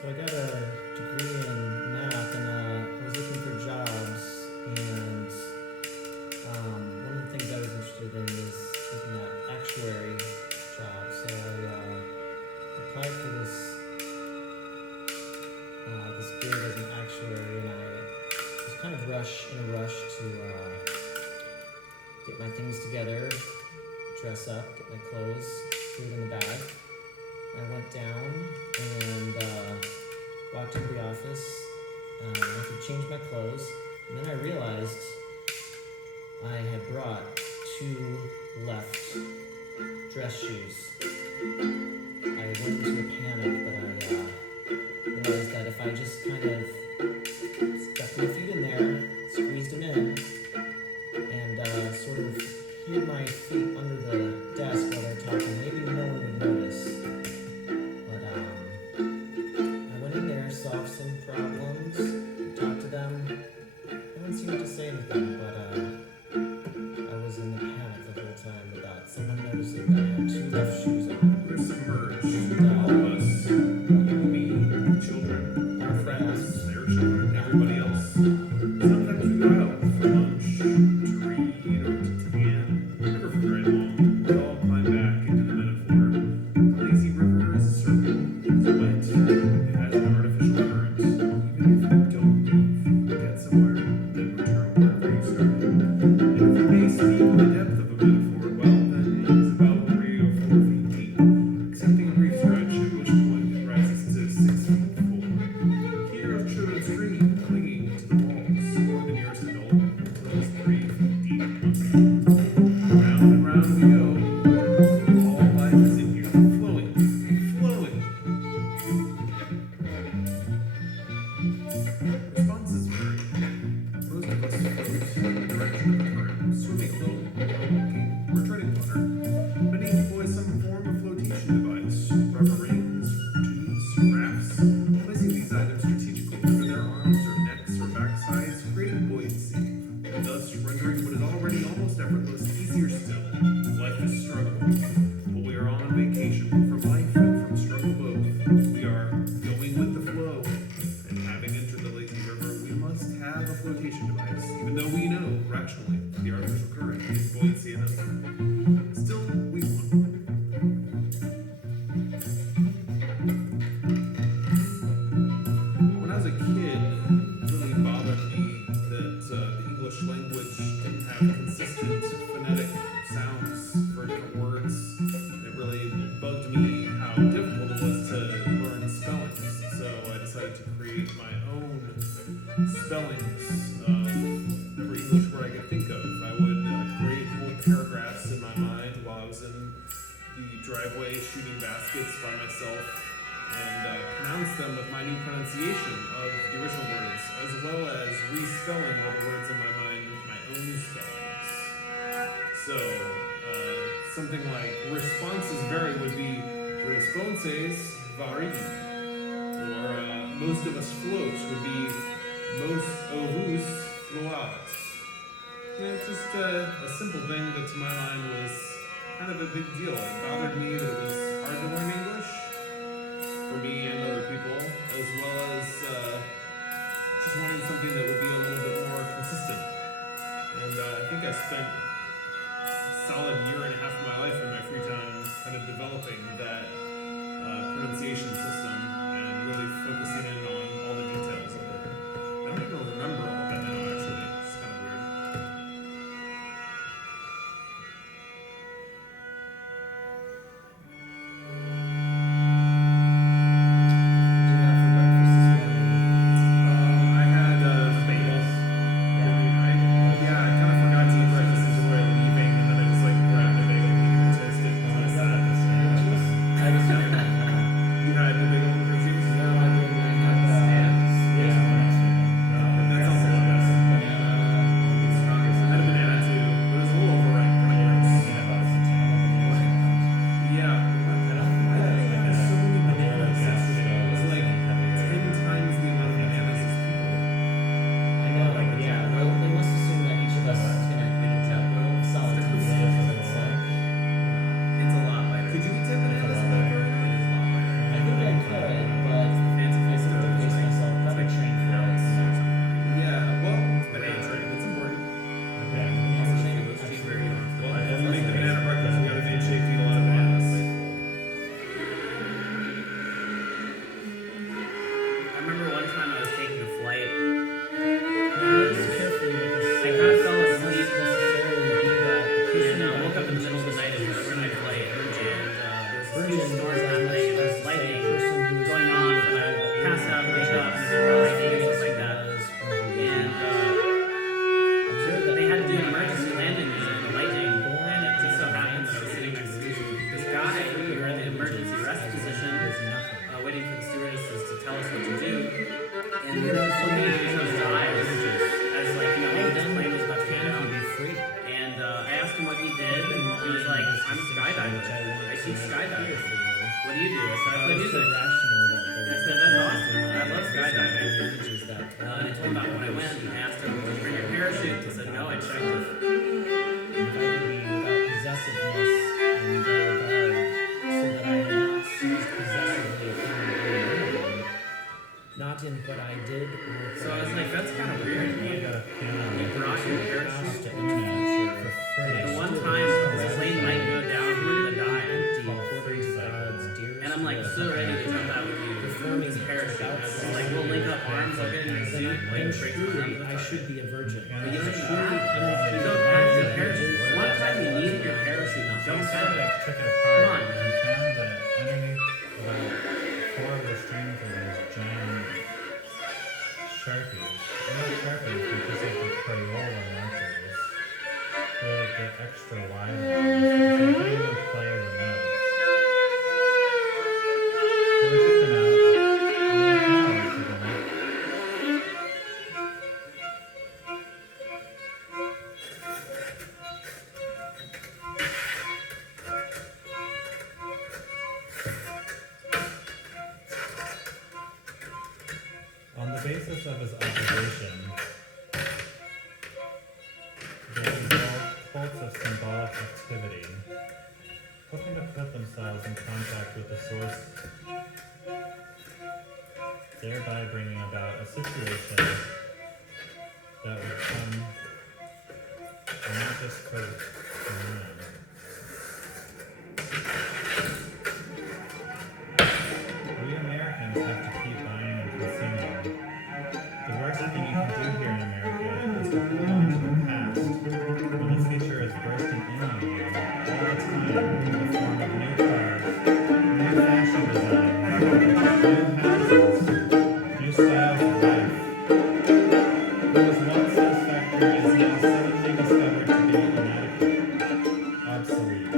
So I got a degree in math, and I was looking for jobs, and one of the things I was interested in was looking at actuary jobs. So I applied for this gig as an actuary, and I was kind of in a rush to get my things together, dress up, get my clothes, put it in the bag. I went down and walked into the office. I could change my clothes, and then I realized I had brought 2 left dress shoes. I went into a panic, but I realized that if I just kind of stuck my feet in there, squeezed them in, and sort of hid my feet under the desk while they're talking, maybe no one would notice. But I went in there, solved some problems, talked to them. No one seemed to say anything, but I was in the panic the whole time about someone noticing that I had 2 left shoes on. We're submerged, all of us, you, me, children, our friends, their children, everybody else. Sometimes we go out for lunch, to read, or to tan, never for very long. We all climb back into the metaphor. The lazy river is a circle, it's wet, it has an artificial current. Even if you don't move, get somewhere, then return wherever you started. And if you may speak the depth of a metaphor, well, then it's about 3 or 4 feet deep, excepting a brief stretch, at which point it rises to 6 feet full. Here are children screaming, clinging to the walls, or the nearest adult, until it's 3 feet deep. Round and round we go. All life is in here, flowing, flowing. Responses vary. Most of us float in the direction of the current, swimming a little, walking, or treading water. Many employ some form of flotation device, rubber rings, tubes, rafts, placing these items strategically under their arms or necks or backsides, creating buoyancy, and thus rendering what is already almost effortless easier still. Life is struggle, but we are on vacation from life and from struggle both. We are going with the flow, and having entered the lazy river, we must have a flotation device, even though we know, rationally, the artificial current is buoyancy enough. Still, we want one. When I was a kid, it really bothered me that the English language didn't have consistent phonetic sounds for different words. It really bugged me how difficult it was to learn spellings. So I decided to create my own spellings for English word I could think of. I would create whole paragraphs in my mind while I was in the driveway shooting baskets by myself, and pronounce them with my new pronunciation of the original words, as well as respelling all the words in my mind with my own spellings. So, something like responses vary would be responses vari, or most of us float would be most of us float. Just a simple thing that to my mind was kind of a big deal. It bothered me that it was hard to learn English for me and other people, as well as just wanting something that would be a little bit more consistent. And I think I spent a solid 1.5 years of my life in my free time kind of developing that pronunciation system and really focusing in on all the details of it. I don't even remember all that now, actually. It's kind of weird. I had bagels. Yeah, I kind of forgot to eat breakfast as we were leaving, and then I just grabbed a bagel and tasted it. It's sad. You had the bagel and cream cheese? No, I didn't. I had actually skydiving. What do you do? I said, I play It's so music. rational that I said, that's awesome. I love skydiving. Images that And I told him about when I went, and I asked him, did you bring your parachute? He said, no, I checked it. invited me without possessiveness and without regard, so that I had not seized possessively upon anyone, not in what I did or So I was like, that's kind of weird. I got a piano. You brought your house parachute. to internet For free. The one time this plane might go down, we're gonna die. empty according to God's dearest And I'm like, will. so ready to jump out with you. Performing This parachute. I was without like, we'll link up arms, I'll get in your Then suit, like, I'm break truly, the I should be a virgin. Yeah, But you don't Truly have interfere You don't have your with parachute. God's One time you will. needed your parachute, you don't have it. Took it Come on, apart man. and found that underneath about 4 of the strings were these giant Sharpies. They're not Sharpies, they're just like the Crayola markers. They're like the extra wide ones. So you couldn't even play the notes. So we took them out, and the piano was took them out. On the basis of his observation, they involved cults of symbolic activity, hoping to put themselves in contact with the source, thereby bringing about a situation that would come and not just for man. We Americans have to keep buying and consuming. The worst thing you can do here in America is to hold on to the past when the future is bursting in on you all the time in the form of new cars, new fashion design, new houses, new styles of life. What was once satisfactory is now suddenly discovered to be inadequate, obsolete.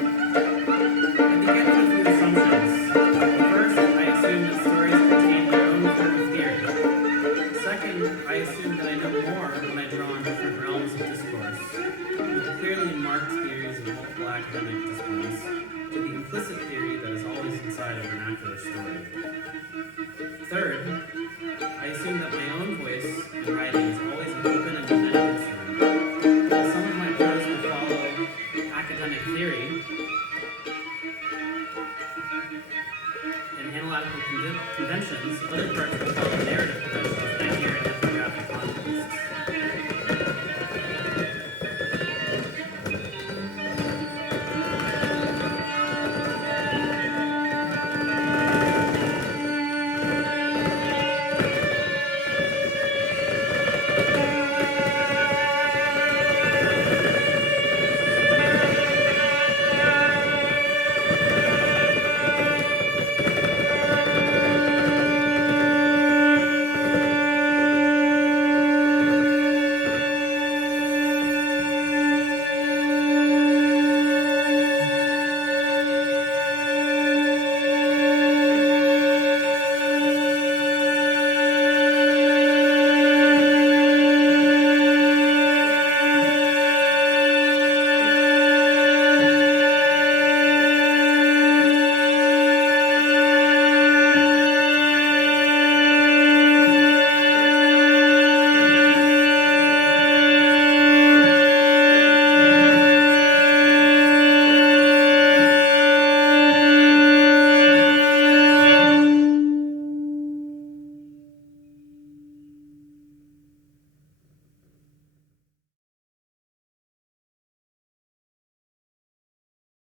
I began with a few assumptions. First, I assumed that stories contain their own form of theory. Second, I assumed that I know more when I draw on different realms of discourse, with clearly marked theories of multiple academic disciplines, to the implicit theory that is always inside a vernacular story. Third, I assumed that my own voice in writing is always an open and dynamic instrument. While some of my prose will follow academic theory and analytical conventions, other parts will follow narrative conventions that I hear in ethnographic contexts.